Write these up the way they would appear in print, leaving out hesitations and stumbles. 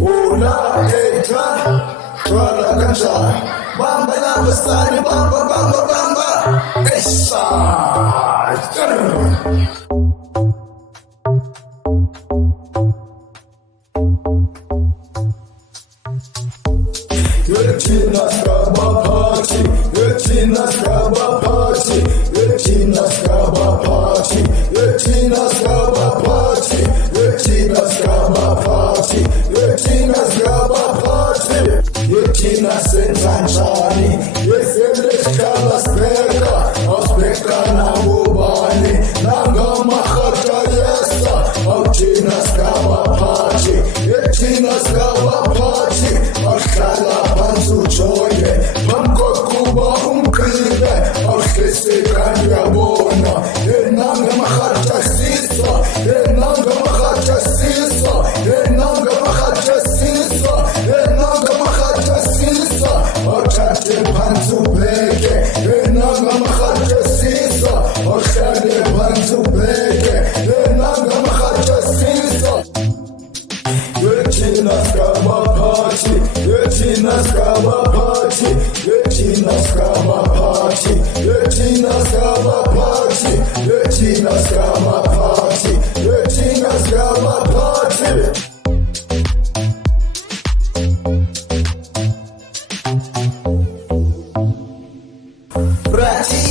Unaita twala kanjani bamba nabasani bamba bamba bamba esa Yetina skaba party, Yetina skaba party, Yetina skaba party, Yetina skaba party, Yetina skaba party, Yetina skaba party, Yetina sentanjani, Yesende skaba speka, Aspeka na ubani, Nanga mahata yesa, Yetina skaba party, Yetina skaba party, Akala Joye, Bamkokuba umkribe, Akhese kanyabona, Enanga mahata sisa, Enanga mahata sisa, Enanga mahata sisa, Enanga mahata sisa, Akate panzu beke, Enanga mahata sisa, Akate panzu beke, Enanga mahata sisa. Yetina skaba party, Yetina skaba party, Yetina skaba party, Yetina skaba party, Yetina skaba party, Yetina skaba party. Brati,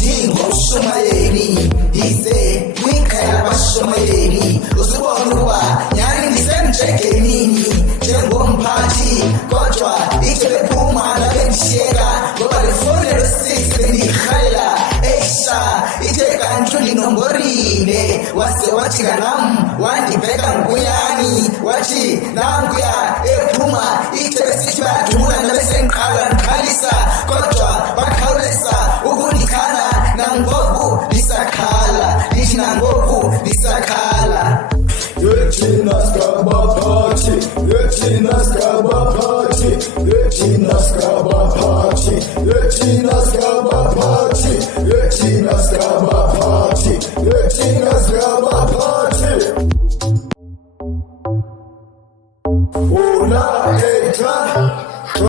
dingo shumayeni, dize, wikaya bashumayeni, usubonwa, nyani nisemchekenini, njengomphathi, kodwa itebephuma labendishiyeka, ngoba lefone lo-6 bendiyihalela, esha, ithe kanti ndinomborile, wase wathi kanam, wandibheka nkuyani, wathi nankuya ephuma, ithe besithi bayadubula nabesengiqala ndikhalisa, kodwa bakhawuleza ukundikhana, nangoku lisakhala, lithi nangoku lisakhala. Yetina skaba party, Yetina skaba party, Yetina skaba party, Yetina skaba party, Yetina skaba party, Yetina